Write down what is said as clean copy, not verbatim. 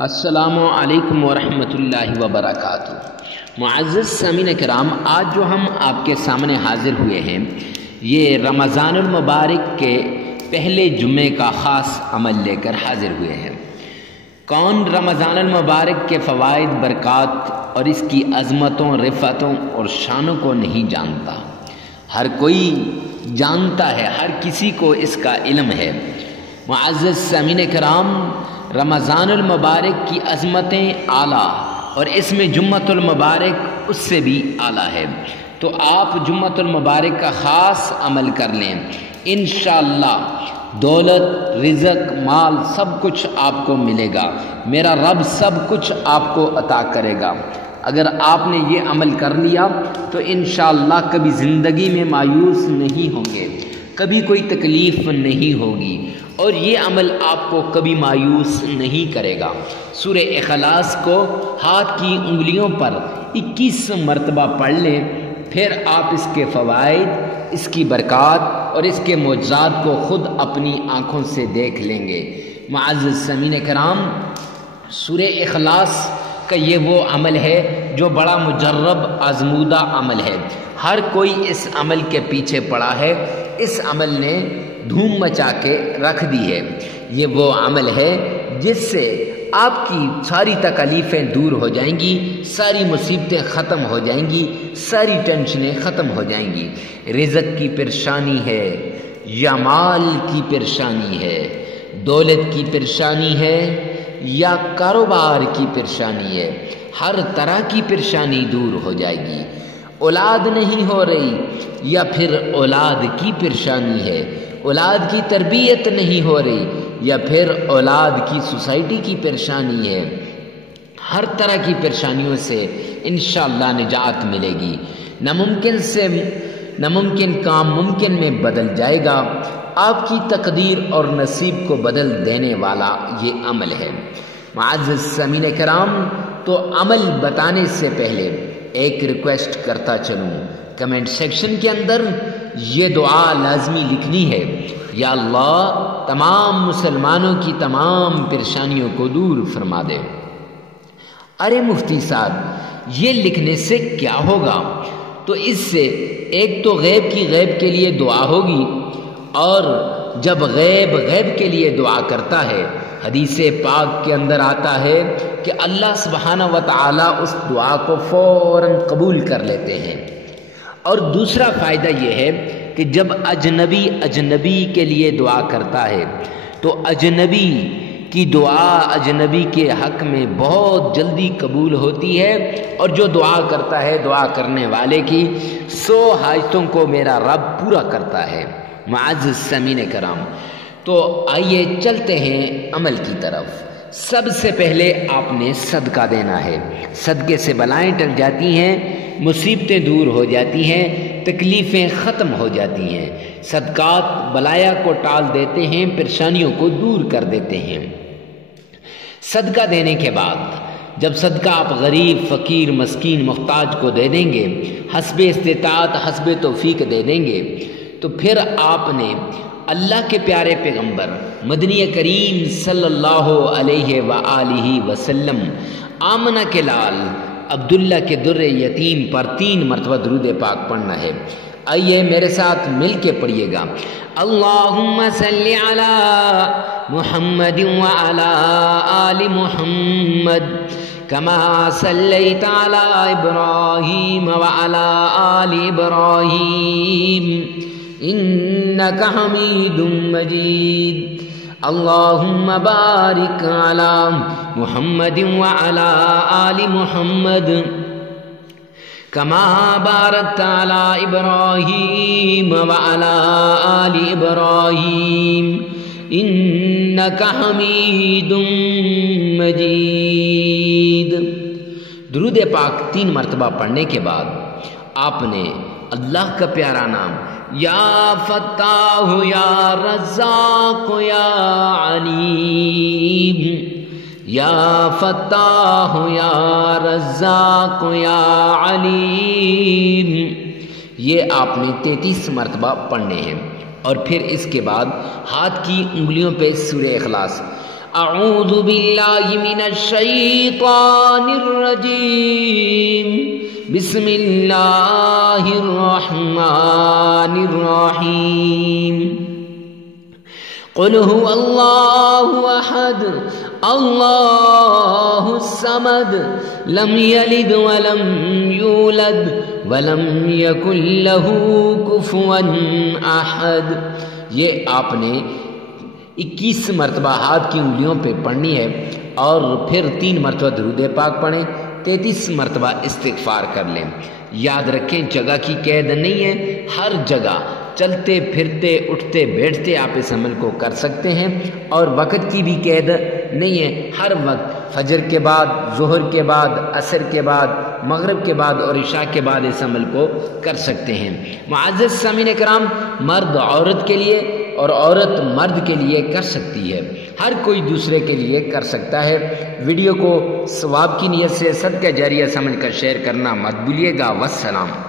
السلام علیکم ورحمۃ اللہ وبرکاتہ۔ معزز سامعین کرام، آج جو ہم آپ کے سامنے حاضر ہوئے ہیں یہ رمضان المبارک کے پہلے جمعے کا خاص عمل لے کر حاضر ہوئے ہیں۔ کون رمضان المبارک کے فوائد، برکات اور اس کی عظمتوں، رفعتوں اور شانوں کو نہیں جانتا؟ ہر کوئی جانتا ہے، ہر کسی کو اس کا علم ہے۔ معزز سامعین کرام، رمضان المبارک کی عظمتیں اعلیٰ اور اس میں جمعۃ المبارک اس سے بھی اعلیٰ ہے، تو آپ جمعۃ المبارک کا خاص عمل کر لیں۔ انشاءاللہ دولت، رزق، مال سب کچھ آپ کو ملے گا، میرا رب سب کچھ آپ کو عطا کرے گا۔ اگر آپ نے یہ عمل کر لیا تو انشاءاللہ کبھی زندگی میں مایوس نہیں ہوں گے، کبھی کوئی تکلیف نہیں ہوگی، اور یہ عمل آپ کو کبھی مایوس نہیں کرے گا۔ سورہ اخلاص کو ہاتھ کی انگلیوں پر 21 مرتبہ پڑھ لیں، پھر آپ اس کے فوائد، اس کی برکات اور اس کے معجزات کو خود اپنی آنکھوں سے دیکھ لیں گے۔ معزز سامعین کرام، سورہ اخلاص کا یہ وہ عمل ہے جو بڑا مجرب آزمودہ عمل ہے۔ ہر کوئی اس عمل کے پیچھے پڑا ہے، اس عمل نے دھوم مچا کے رکھ دی ہے۔ یہ وہ عمل ہے جس سے آپ کی ساری تکلیفیں دور ہو جائیں گی، ساری مصیبتیں ختم ہو جائیں گی، ساری ٹینشنیں ختم ہو جائیں گی۔ رزق کی پریشانی ہے یا مال کی پریشانی ہے، دولت کی پریشانی ہے یا کاروبار کی پریشانی ہے، ہر طرح کی پریشانی دور ہو جائے گی۔ اولاد نہیں ہو رہی یا پھر اولاد کی پریشانی ہے، اولاد کی تربیت نہیں ہو رہی یا پھر اولاد کی سوسائٹی کی پریشانی ہے، ہر طرح کی پریشانیوں سے انشاءاللہ نجات ملے گی۔ ناممکن کام ممکن میں بدل جائے گا۔ آپ کی تقدیر اور نصیب کو بدل دینے والا یہ عمل ہے۔ معزز سامعین کرام، تو عمل بتانے سے پہلے ایک ریکویسٹ کرتا چلوں، کمنٹ سیکشن کے اندر یہ دعا لازمی لکھنی ہے، یا اللہ تمام مسلمانوں کی تمام پریشانیوں کو دور فرما دے۔ ارے مفتی صاحب، یہ لکھنے سے کیا ہوگا؟ تو اس سے ایک تو غیب کے لیے دعا ہوگی، اور جب غیب کے لیے دعا کرتا ہے، حدیث پاک کے اندر آتا ہے کہ اللہ سبحانہ و تعالی اس دعا کو فوراً قبول کر لیتے ہیں۔ اور دوسرا فائدہ یہ ہے کہ جب اجنبی کے لیے دعا کرتا ہے تو اجنبی کی دعا اجنبی کے حق میں بہت جلدی قبول ہوتی ہے، اور جو دعا کرتا ہے، دعا کرنے والے کی 100 حاجتوں کو میرا رب پورا کرتا ہے۔ معزز سامعین کرام، تو آئیے چلتے ہیں عمل کی طرف۔ سب سے پہلے آپ نے صدقہ دینا ہے۔ صدقے سے بلائیں ٹل جاتی ہیں، مصیبتیں دور ہو جاتی ہیں، تکلیفیں ختم ہو جاتی ہیں۔ صدقات بلایا کو ٹال دیتے ہیں، پریشانیوں کو دور کر دیتے ہیں۔ صدقہ دینے کے بعد جب صدقہ آپ غریب، فقیر، مسکین، محتاج کو دے دیں گے، حسب استطاعت، حسب توفیق دے دیں گے، تو پھر آپ نے اللہ کے پیارے پیغمبر مدنی کریم صلی اللہ علیہ وآلہ وسلم، آمنہ کے لال عبداللہ کے در یتیم پر 3 مرتبہ درود پاک پڑھنا ہے۔ آئیے میرے ساتھ مل کے پڑھیے گا۔ اللہم صلی علی محمد وعلی آل محمد کما صلیت علی ابراہیم وعلی آل ابراہیم انک حمید مجید۔ اللہم بارک علی محمد وعلی آل محمد کما بارکت علی ابراہیم وعلی آل ابراہیم انک حمید مجید۔ درود پاک 3 مرتبہ پڑھنے کے بعد آپ نے اللہ کا پیارا نام یا فتاح یا رزاق یا علیم، یا فتاح یا رزاق یا علیم، یہ آپ نے 33 مرتبہ پڑھنے ہیں۔ اور پھر اس کے بعد ہاتھ کی انگلیوں پہ سورہ اخلاص، اعوذ باللہ من الشیطان الرجیم بسم اللہ الرحمن الرحیم قل هو اللہ احد اللہ الصمد لم یلد ولم یولد ولم یکن لہ کفوا احد۔ یہ آپ نے 21 مرتبہ ہاتھ کی انگلیوں پہ پڑھنی ہے اور پھر 3 مرتبہ درود پاک پڑھیں، 33 مرتبہ استغفار کر لیں۔ یاد رکھیں جگہ کی قید نہیں ہے، ہر جگہ چلتے پھرتے اٹھتے بیٹھتے آپ اس عمل کو کر سکتے ہیں، اور وقت کی بھی قید نہیں ہے، ہر وقت فجر کے بعد، ظہر کے بعد، عصر کے بعد، مغرب کے بعد اور عشاء کے بعد اس عمل کو کر سکتے ہیں۔ معزز سامعین کرام، مرد عورت کے لیے اور عورت مرد کے لیے کر سکتی ہے، ہر کوئی دوسرے کے لیے کر سکتا ہے۔ ویڈیو کو ثواب کی نیت سے صدقہ جاریہ سمجھ کر شیئر کرنا مت بھولیے گا۔ والسلام۔